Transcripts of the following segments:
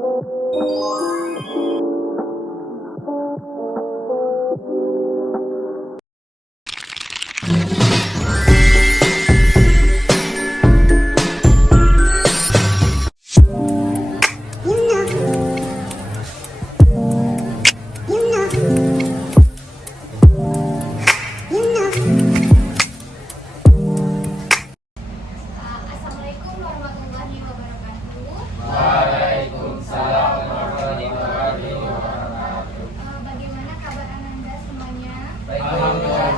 Assalamualaikum warahmatullahi wabarakatuh. Waalaikumsalam warahmatullahi wabarakatuh. Bagaimana kabar Ananda semuanya? Baik, Alhamdulillah.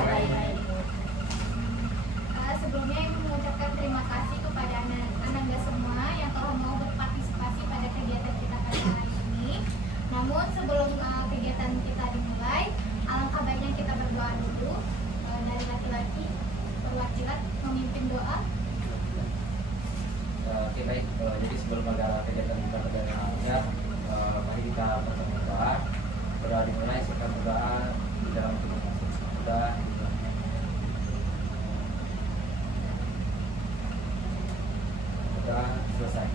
Sebelumnya Ibu mengucapkan terima kasih kepada Ananda semua yang telah mau berpartisipasi pada kegiatan kita pada hari ini. Namun sebelum kegiatan kita dimulai, alangkah baiknya kita berdoa dulu. Dari laki-laki perwakilan memimpin doa. Oke, baik. Jadi sebelum ada kegiatan kita berjalan, mari kita bertemu doa. Berdoa dimulai, silakan berdoa di dalam tubuh. Sudah. Sudah selesai.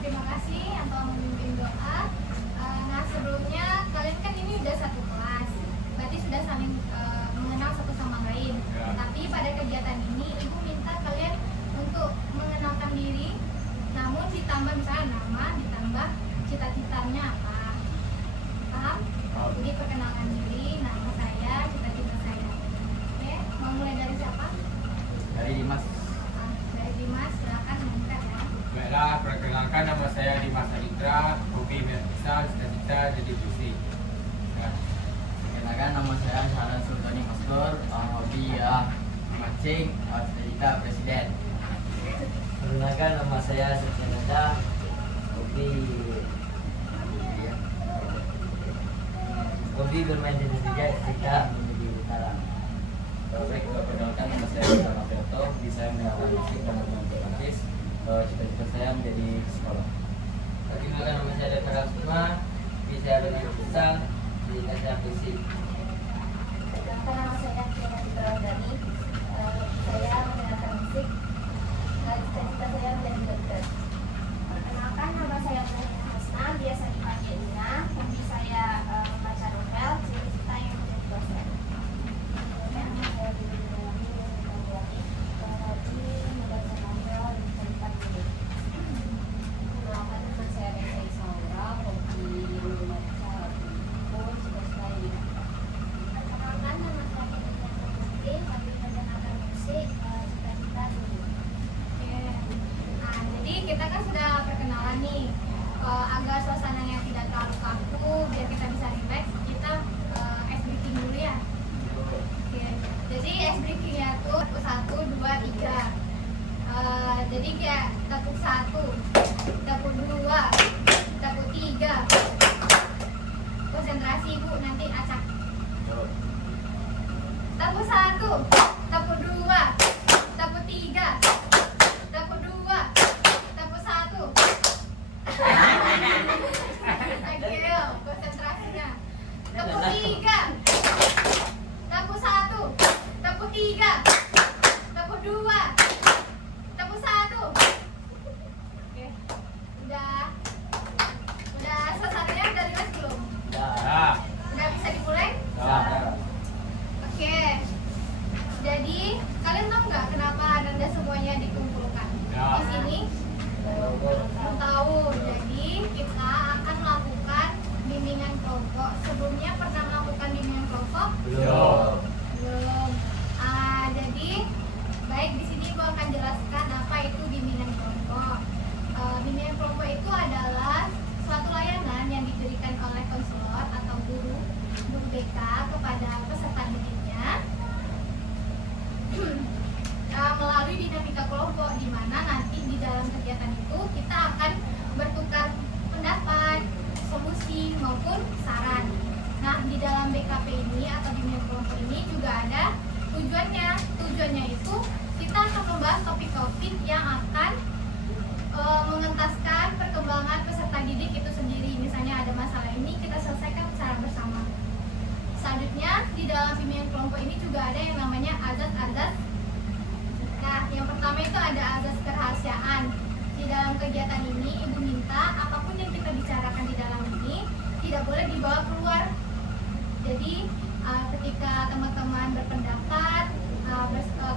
Terima kasih yang telah memimpin doa. Nah, sebelumnya kalian kan ini udah satu kelas, berarti sudah saling mengenal satu sama lain. Ya. Tapi pada kegiatan ini Ibu minta kalian untuk mengenalkan diri, namun ditambah misalnya nama, ditambah cita-citanya apa. Paham? Jadi perkenalkan diri, nama saya, cita-cita saya. Oke, mau mulai dari siapa? Dari Dimas. Dari Dimas, silakan mengangkat ya. Baiklah, perkenalkan nama saya Dimas Aditra, hobi bisa cita-cita jadi puisi. Ya. Perkenalkan, nama saya Syahrul Sultani Mastur, hobi mancing, cita-cita presiden. Perkenalkan, nama saya Septiananda, hobi bermain cita-cita menjadi utara. Baik, perkenalkan, nama saya Muhammad Alberto, hobi saya mengenalkan musik dan bermain artis. Cita-cita saya menjadi psikolog. Perkenalkan, nama saya Dr. Asma, hobi saya bermain futsal, cita-cita saya puisi. Nama saya Tiana Dani, saya mendengarkan musik, cita-cita saya menjadi dokter. Perkenalkan, nama saya Nurina Hasna, biasa dipanggil Nina, hobi saya membaca novel, cita-cita yang menjadi dosen. Nama saya Dini Dani, hobi membaca novel, cita-cita menjadi Perkenalkan, nama saya Reza Isaura, hobi membaca buku, cita-cita yang Perkenalkan, nama saya Ketika Putri, hobi mendengarkan musik, cita-cita dulu. Oke. Nah, jadi kita kan sudah perkenalan nih. Agar suasananya tidak terlalu kaku, biar kita bisa relax, kita ice breaking dulu ya. Oke. Jadi ice breakingnya tuh 1, 2, 3. Jadi kayak tepuk 1, tepuk 2, tepuk 3. Konsentrasi Bu, nanti acak. Tepuk 1, tepuk 2, tepuk 3, tepuk 2, tepuk 1. Oke, konsentrasinya. Tepuk 3, tepuk 1, tepuk 3, tepuk 2, tepuk 1. kegiatan ini, Ibu minta apapun yang kita bicarakan di dalam ini tidak boleh dibawa keluar. Jadi ketika teman-teman berpendapat,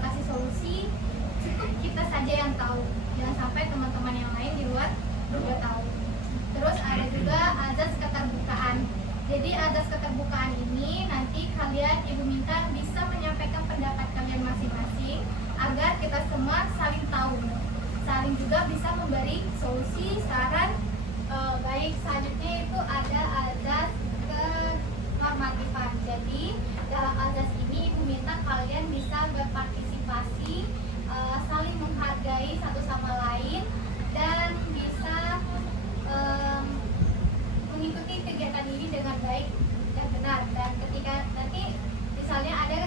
kasih solusi, cukup kita saja yang tahu. Jangan sampai teman-teman yang lain di luar juga tahu. Terus ada juga azas keterbukaan. Jadi azas keterbukaan ini nanti kalian, Ibu minta bisa menyampaikan pendapat kalian masing-masing agar kita semua saling tahu, saling juga bisa memberi solusi, saran. Baik, selanjutnya itu ada azas kenormatifan. Jadi dalam azas ini Ibu minta kalian bisa berpartisipasi, saling menghargai satu sama lain, dan bisa mengikuti kegiatan ini dengan baik dan benar. Dan ketika nanti misalnya ada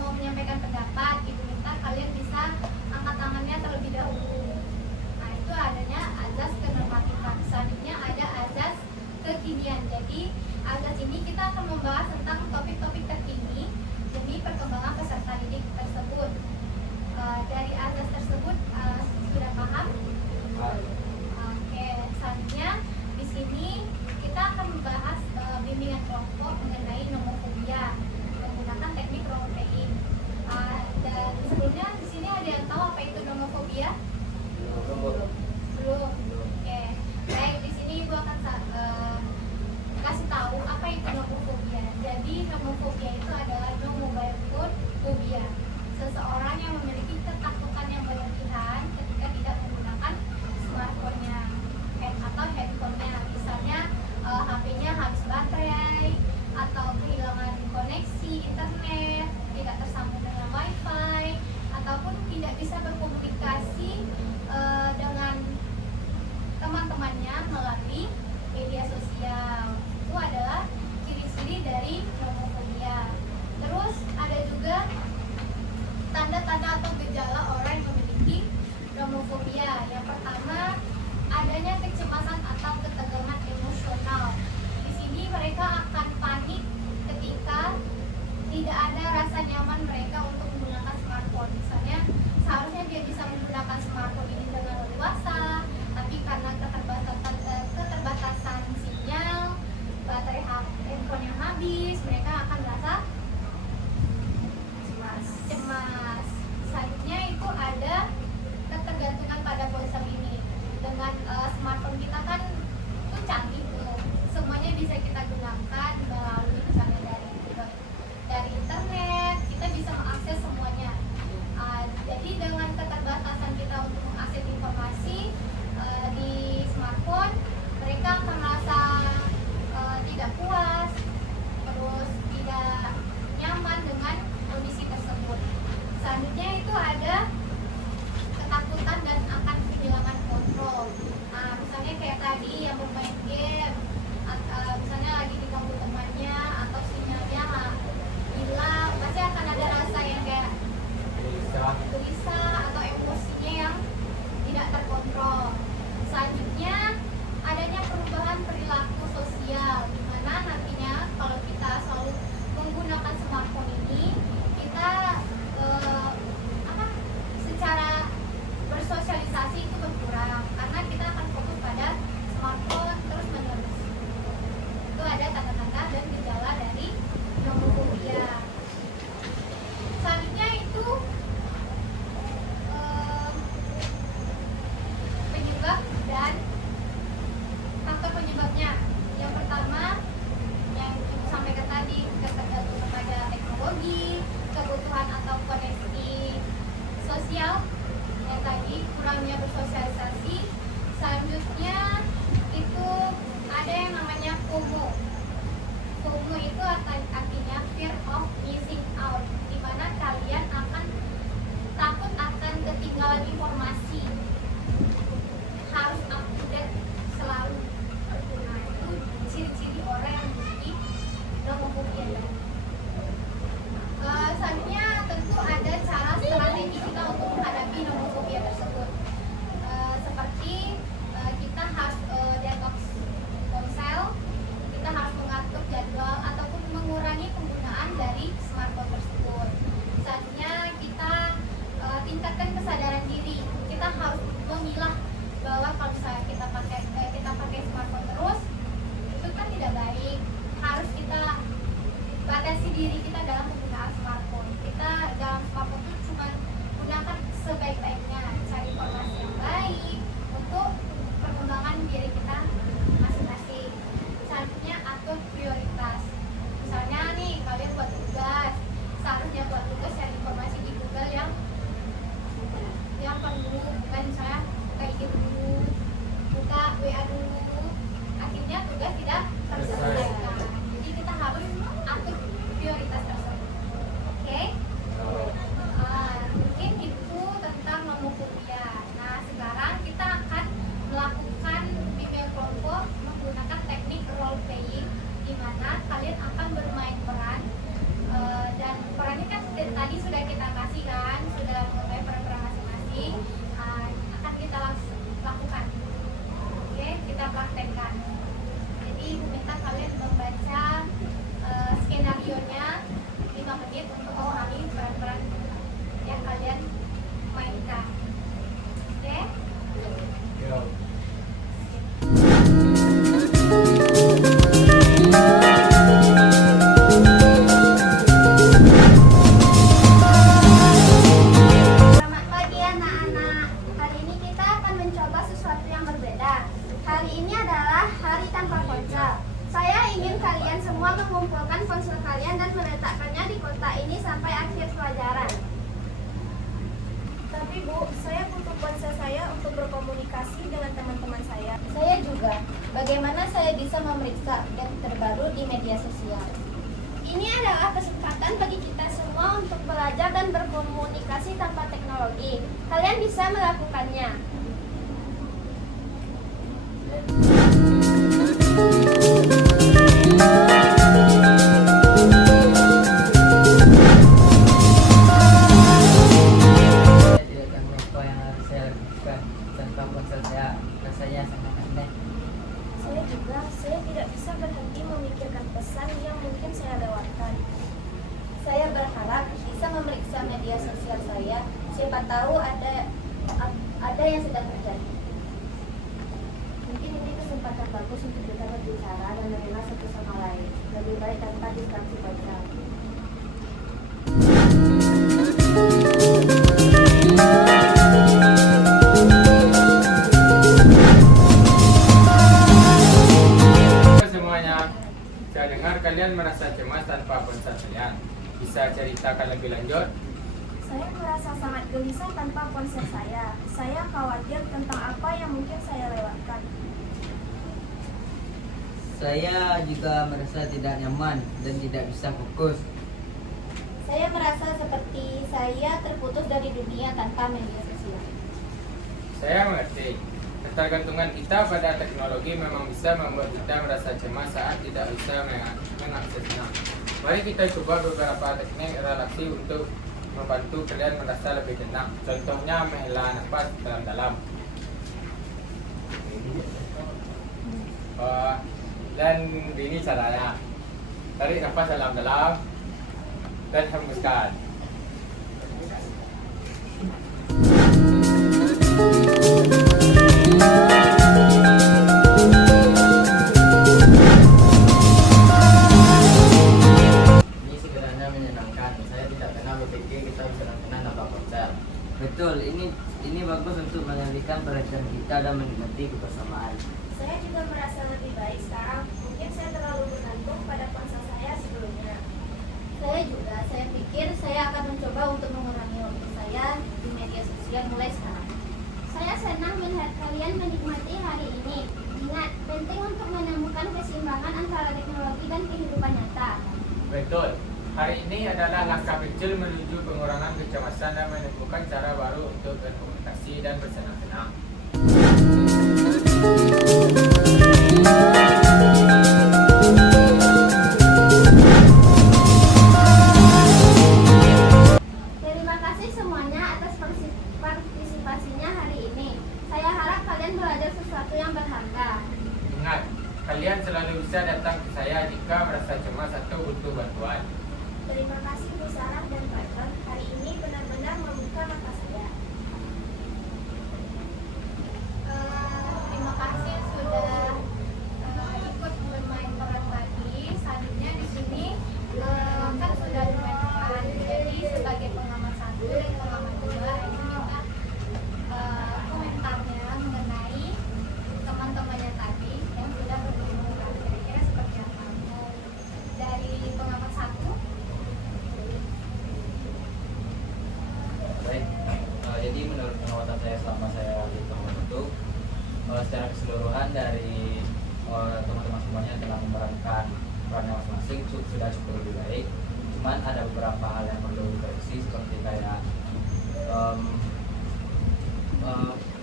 mau menyampaikan pendapat, Ibu minta kalian bisa angkat tangannya terlebih dahulu. Nah, itu adanya azas kenormatifan. Selanjutnya ada azas kekinian. Jadi azas ini kita akan membahas tentang topik-topik terkini demi perkembangan peserta didik tersebut. Dari azas tersebut sudah paham? Oke, selanjutnya di sini kita akan membahas bimbingan kelompok mengenai nomofobia menggunakan teknik Roleplay. Dan sebelumnya di sini ada yang tahu apa itu nomofobia? Belum. Oke. Baik, di sini Ibu akan kasih tahu apa itu nomofobia. Jadi nomofobia itu adalah no mobile phone phobia. Seseorang yang memiliki ketakutan yang berlebihan ketika tidak menggunakan smartphone-nya atau handphone-nya. Misalnya HP-nya habis baterai atau kehilangan koneksi internet, tidak tersambung dengan wifi, ataupun tidak bisa berkomunikasi dengan teman-temannya melalui media sosial. Itu adalah ciri-ciri dari nomofobia. Terus ada juga tanda-tanda atau gejala orang yang memiliki nomofobia. Yang pertama, adanya kecemasan atau ketegangan emosional. Di sini mereka akan panik ketika tidak ada rasa nyaman mereka untuk menggunakan smartphone. Misalnya seharusnya dia bisa menggunakan smartphone ini dengan leluasa, tapi karena keterbatasan sinyal, baterai handphone yang habis, mereka akan merasa cemas. Selanjutnya itu ada ketergantungan pada ponsel ini. Dengan smartphone kita kan itu canggih tuh, semuanya bisa kita gunakan melalui misalnya dari internet, kita bisa mengakses semuanya. Jadi dengan keterbatasan kita untuk mengakses informasi di smartphone, mereka akan merasa tidak puas, terus tidak nyaman dengan kondisi tersebut. Selanjutnya itu ada ketakutan dan akan kehilangan kontrol. Misalnya kayak tadi yang bermain game hari ini adalah hari tanpa ponsel. Saya ingin kalian semua mengumpulkan ponsel kalian dan meletakkannya di kotak ini sampai akhir pelajaran. Tapi Bu, saya butuh ponsel saya untuk berkomunikasi dengan teman-teman saya. Saya juga. Bagaimana saya bisa memeriksa update terbaru di media sosial? Ini adalah kesempatan bagi kita semua untuk belajar dan berkomunikasi tanpa teknologi. Kalian bisa melakukannya. Saya tidak akan lupa yang harus saya lakukan tanpa ponsel saya. Rasanya sangat aneh. Saya juga, saya tidak bisa berhenti memikirkan pesan yang mungkin saya lewatkan. Saya berharap bisa memeriksa media sosial saya. Siapa tahu ada yang sedang terjadi. Mungkin ini kesempatan bagus untuk kita berbicara dan mengenal satu sama lain. Lebih baik tanpa distraksi baca. Semuanya, saya dengar kalian merasa cemas tanpa ponsel kalian. Bisa ceritakan lebih lanjut? Saya merasa sangat gelisah tanpa ponsel saya. Saya khawatir tentang apa yang mungkin saya lewatkan. Saya juga merasa tidak nyaman dan tidak bisa fokus. Saya merasa seperti saya terputus dari dunia tanpa media sosial. Saya mengerti. Ketergantungan kita pada teknologi memang bisa membuat kita merasa cemas saat tidak bisa mengaksesnya. Mari kita coba beberapa teknik relaksi untuk membantu kalian merasa lebih tenang. Contohnya menghela nafas dalam-dalam. Dan ini caranya. Tarik nafas dalam-dalam dan hembuskan. Ini sebenarnya menyenangkan. Saya tidak pernah berpikir kita bisa tenang tanpa ponsel. Betul, ini bagus untuk mengalihkan perhatian kita dan menikmati kebersamaan. Saya juga merasa lebih baik sekarang. Mungkin saya terlalu bergantung pada ponsel saya sebelumnya. Saya juga, saya pikir saya akan mencoba untuk mengurangi waktu saya di media sosial mulai sekarang. Saya senang melihat kalian menikmati hari ini. Ingat, penting untuk menemukan keseimbangan antara teknologi dan kehidupan nyata. Betul. Hari ini adalah langkah kecil menuju pengurangan kecemasan dan menemukan cara baru untuk berkomunikasi dan bersenang-senang. Terima kasih semuanya atas partisipasinya hari ini. Saya harap kalian belajar sesuatu yang berharga. Ingat, kalian selalu bisa datang ke saya jika merasa cemas atau butuh bantuan. Terima kasih Bu Sarah dan Pak John. Hari ini benar-benar membuka mata saya. Terima kasih sudah ikut bermain peran tadi. Selanjutnya di sini kan sudah dimainkan. Jadi sebagai pengamat 1 dan pengamat 2 ini minta komentarnya mengenai teman-temannya tadi yang sudah berkomunikasi. Kira-kira seperti apa? Dari pengamat 1. Baik, jadi menurut pengamatan saya selama saya di pengamatan itu, secara keseluruhan dari teman-teman semuanya telah memerankan perannya masing-masing sudah cukup lebih baik. Cuman ada beberapa hal yang perlu dikoreksi seperti kayak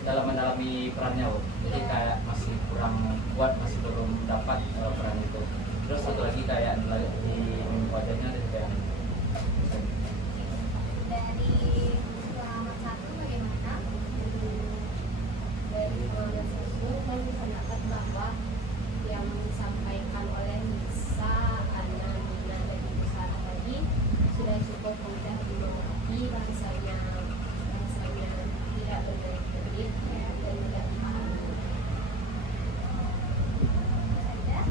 dalam mendalami perannya, jadi kayak masih kurang kuat, masih belum dapat peran itu. Terus satu lagi kayak di wajahnya ada kayak Dari pengamat 1 bagaimana? Dari pengamat 1 kami pendapat bahwa yang disampaikan oleh Nisa, Ana, Nina, dan Ibu Sarah tadi sudah cukup mudah dimengerti, bahasanya tidak berbelit-belit dan tidak dipahami. Ada?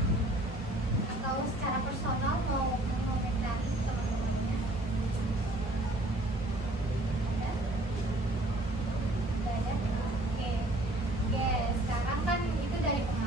Atau secara personal mau mengomentari teman-temannya? Ada? Tidak ada? Oke. Oke, sekarang kan itu dari pengamat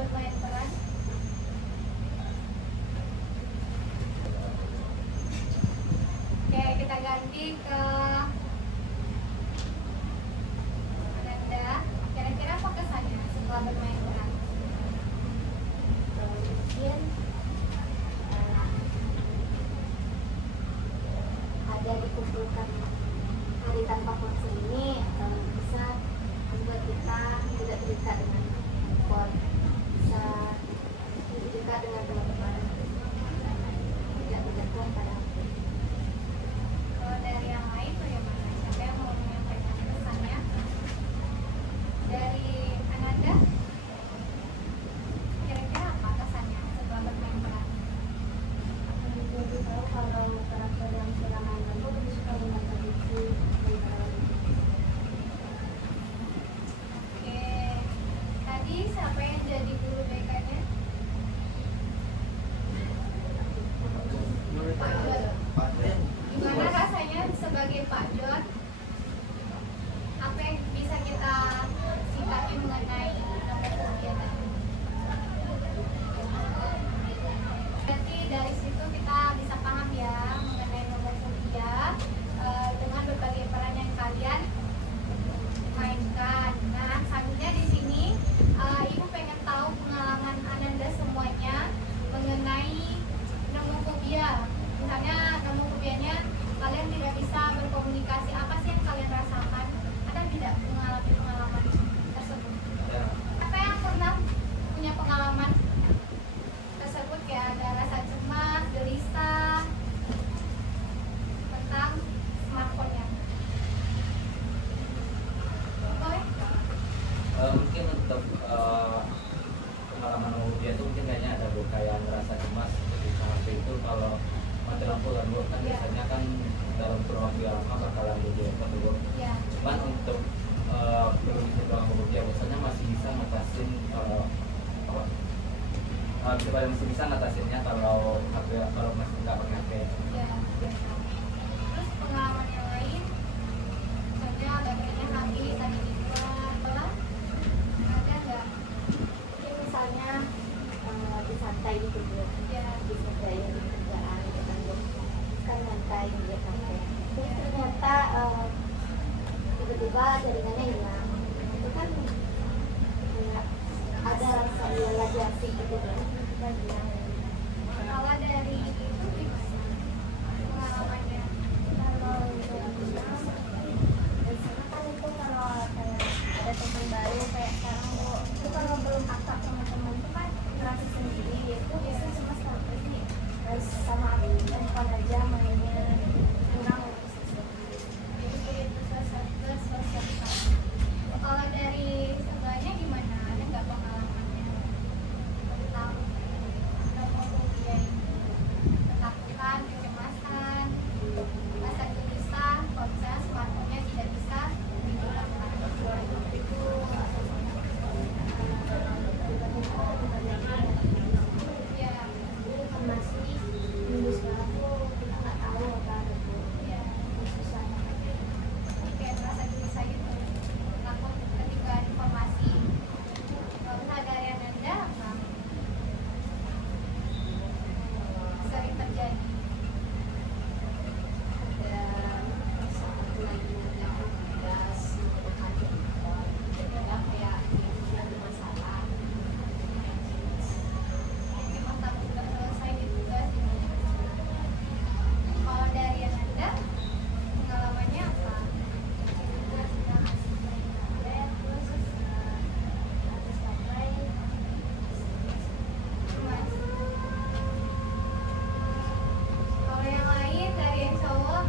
bermain peran? Oke, kita ganti ke Ananda. Kira-kira apa kesannya setelah bermain peran? Mungkin ada dikumpulkan hari tanpa ponsel ini bisa membuat kita tidak terikat dengan handphone, bisa lebih dekat dengan teman-teman, tidak bergantung pada HP. Kalau dari yang lain bagaimana? Siapa yang mau menyampaikan pesannya? Dari Ananda, kira-kira apa kesannya setelah bermain peran? Jadi tahu kalau karakter yang saya mainkan itu lebih suka dengan tradisi daripada Oke, tadi siapa yang jadi guru BK-nya? Pak Jon. Gimana rasanya sebagai Pak Jon? Apa yang bisa kita sikapi mengenai nomofobia tadi? Berarti dari situ kita bisa paham ya mengenai nomofobia dengan berbagai peran yang kalian mainkan. Nah, selanjutnya di sini ibu pengen tahu pengalaman Ananda semuanya mengenai nomofobia. Misalnya nomofobianya kalian tidak bisa berkomunikasi, apa sih yang kalian rasakan? Ada tidak mengalami pengalaman tersebut? Ya, Apa yang pernah punya pengalaman tersebut, kayak ada rasa cemas, gelisah tentang smartphone-nya? Boleh? mungkin untuk pengalaman dia itu mungkin kayaknya ada kayak ngerasa cemas ketika HP itu kalau mati lampu ganggu kan Iya. biasanya kan dalam kurun waktu yang lama bakalan jadi ganggu. Ya. Cuman untuk belum bisa bilang dia biasanya masih bisa ngatasin apa masih bisa ngatasinnya kalau HP kalau masih nggak pakai HP. Ya, terus pengalaman yang lain, misalnya baterainya habis tadi dibuat, ada nggak? mungkin misalnya di santai gitu ya, Ya, di santai di kerjaan kita kan santai di kafe, terus ternyata tiba-tiba jaringannya hilang, itu kan kayak ada rasa lagi asik gitu kan. kalau dari itu gimana pengalamannya? Kalau biasanya kan itu kalau kayak ada teman baru kayak sekarang bu, itu kalau belum akrab sama teman itu kan ngerasa sendiri, itu biasanya cuma sekali sih harus sama handphone aja mainnya, kurang Jadi bersosialisasi. Kalau dari sebelahnya gimana? Ada nggak pengalamannya tentang nomofobia ini? Ketakutan, kecemasan, rasa gelisah, ponsel, smartphone-nya tidak bisa digunakan. Itu ya, Masih minggu sekarang tuh kita nggak tahu apa ada tuh ya. susah. Kayak merasa gelisah gitu, takut ketika informasi. Kalau misalnya dari Ananda apa sering terjadi? Dan saat lagi ngerjain tugas untuk kajian ketika kayak ada masalah Memang takut nggak selesai di tugas gitu. Kalau dari Ananda pengalamannya apa? juga sudah masih main tablet, terus habis baterai Mas. Kalau yang lain dari yang cowok,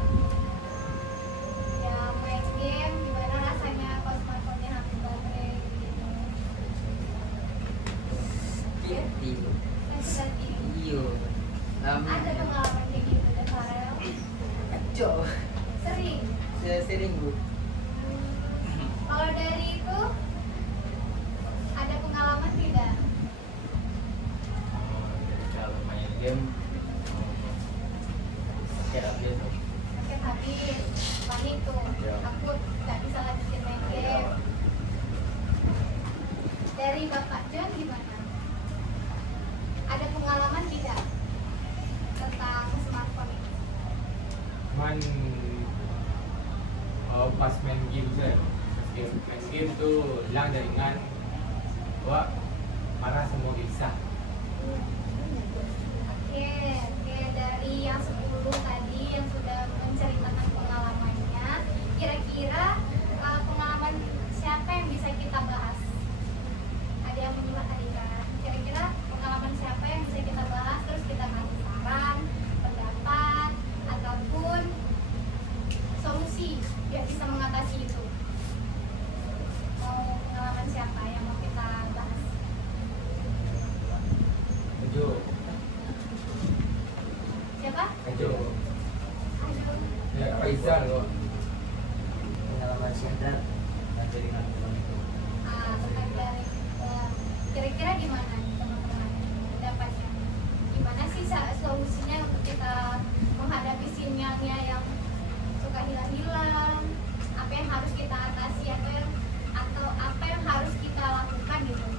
ya main game, gimana rasanya pas smartphone-nya habis baterai gitu? Kan sudah Iyo. ada pengalaman kayak gitu deh Farel? Kacau. Sering. Saya sering bu. Kalau dari itu ada pengalaman tidak? Kalau main game pakai update tuh. Sakit habis, panik tuh, Ya. takut nggak bisa lanjutin main game. Dari Bapak John gimana? tidak tentang smartphone ini? Cuman pas main game saya, main game tuh hilang jaringan, gua marah semua bisa. Oke, dari yang 10 tadi yang sudah menceritakan pengalamannya, kira-kira pengalaman siapa yang bisa kita bahas? Ada yang menyimak tadi kan? Kira-kira pengalaman siapa yang bisa kita bahas, terus kita kasih saran, pendapat, ataupun solusi biar bisa mengatasi itu. Mau pengalaman siapa yang mau kita bahas? Kejo, Siapa? kejo, Aduh. ya Faizal loh. Pengalaman sadar dan jaringan teman itu. Terkait dari kira-kira gimana nih teman-teman pendapatnya? Gimana sih solusinya untuk kita menghadapi sinyalnya yang suka hilang-hilang? Apa yang harus kita atasi atau apa yang harus kita lakukan gitu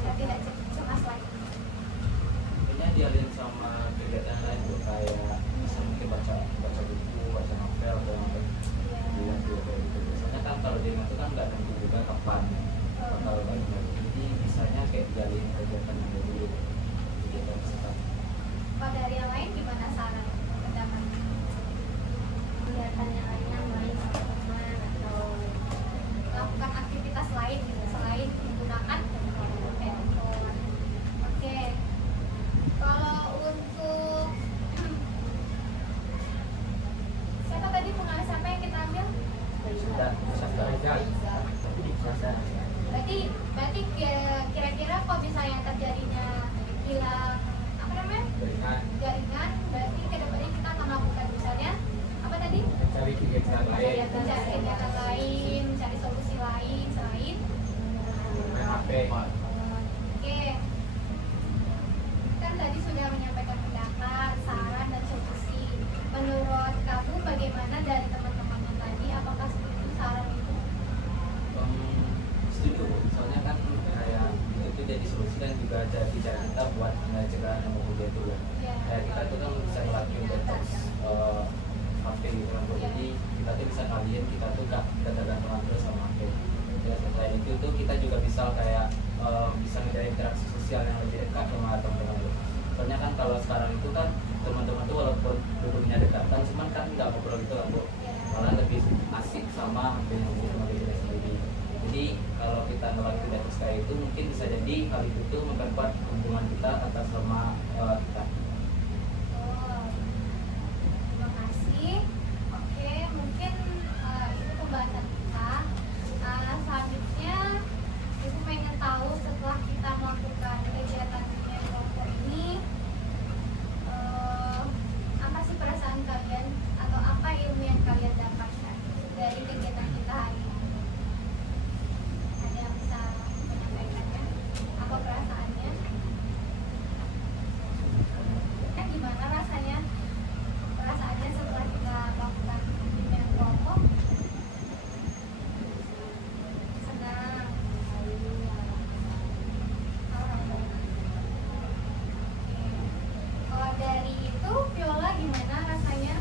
agar tidak cemas lagi? Intinya dialih sama kegiatan lain tuh kayak bisa mungkin baca buku, baca novel atau yang bilang juga kayak gitu. Biasanya kan kalau jaringan itu kan nggak tentu juga kapan bakal balik lagi. Jadi misalnya kayak dialih kegiatan yang dulu, kegiatan sekarang. Kalau dari yang lain gimana saran pendapat? Kegiatan yang lainnya main sama teman atau Lakukan aktivitas lain gitu selain menggunakan handphone. Oke. Kalau untuk siapa tadi pengalaman siapa yang kita ambil? Sudah, sadar. Sadar. Berarti kira-kira kalau misalnya terjadinya hilang apa namanya jaringan, berarti kedepannya kita akan lakukan misalnya apa tadi? Cari kegiatan lain, Mencari kegiatan lain, mencari solusi lain selain main HP. Oke. Kan tadi sudah menyampaikan pendapat, saran, dan solusi. Menurut kamu bagaimana dari teman-teman yang tadi? Apakah setuju saran itu? Setuju, soalnya kan kayak itu jadi solusi dan juga jadi cara kita buat mencegah homofobi itu ya. Ya. Kayak kita itu kan bisa ngelakuin detox HP gitu kan. Jadi kita tuh bisa ngalihin, kita tuh gak tergantung terus sama HP. Ya, selain itu tuh kita juga bisa kayak bisa menjalin interaksi sosial yang lebih dekat sama teman-teman itu. Soalnya kan kalau sekarang itu kan teman-teman tuh walaupun duduknya dekatan, cuman kan nggak ngobrol gitu lah Bu. Malah lebih asik sama HP yang sama diri sendiri. Jadi kalau kita ngelakuin detox kayak itu mungkin bisa jadi hal itu tuh memperkuat hubungan kita atas sama kita. Oh, terima kasih. Oke, mungkin itu pembahasan kita. Selanjutnya, Ibu pengen tahu setelah kita melakukan kegiatan kelompok ini, apa sih perasaan kalian atau apa ilmu yang kalian dapatkan dari kegiatan kita hari ini? Ada yang bisa menyampaikannya? Apa perasaannya? Kan gimana rasanya? Perasaannya setelah kita melakukan kegiatan kelompok? Senang. Kalau dari itu, Viola gimana rasanya?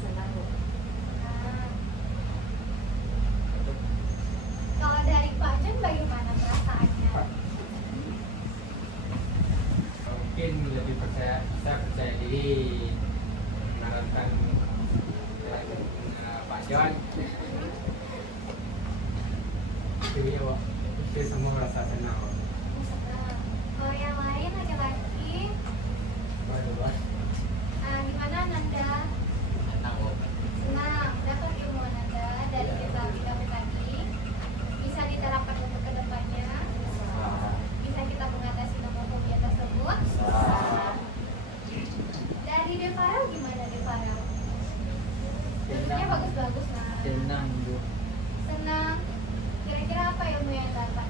senang. Nah, kalau dari Pak Jun bagaimana perasaannya? Mungkin lebih percaya diri menarikkan Pak John. Itu ya Wak. Itu semua rasa senang Wak. Senang. Kalau yang lain laki-laki, gimana Nanda? Senang Bu. Senang. Dapat ilmu Nanda dari kita tadi. Bisa diterapkan untuk kedepannya. Bisa kita mengatasi nomofobia tersebut. Dari Devara gimana Devara? Ilmunya bagus-bagus nah. Senang Bu. Senang. Kira-kira apa ilmu yang dapat?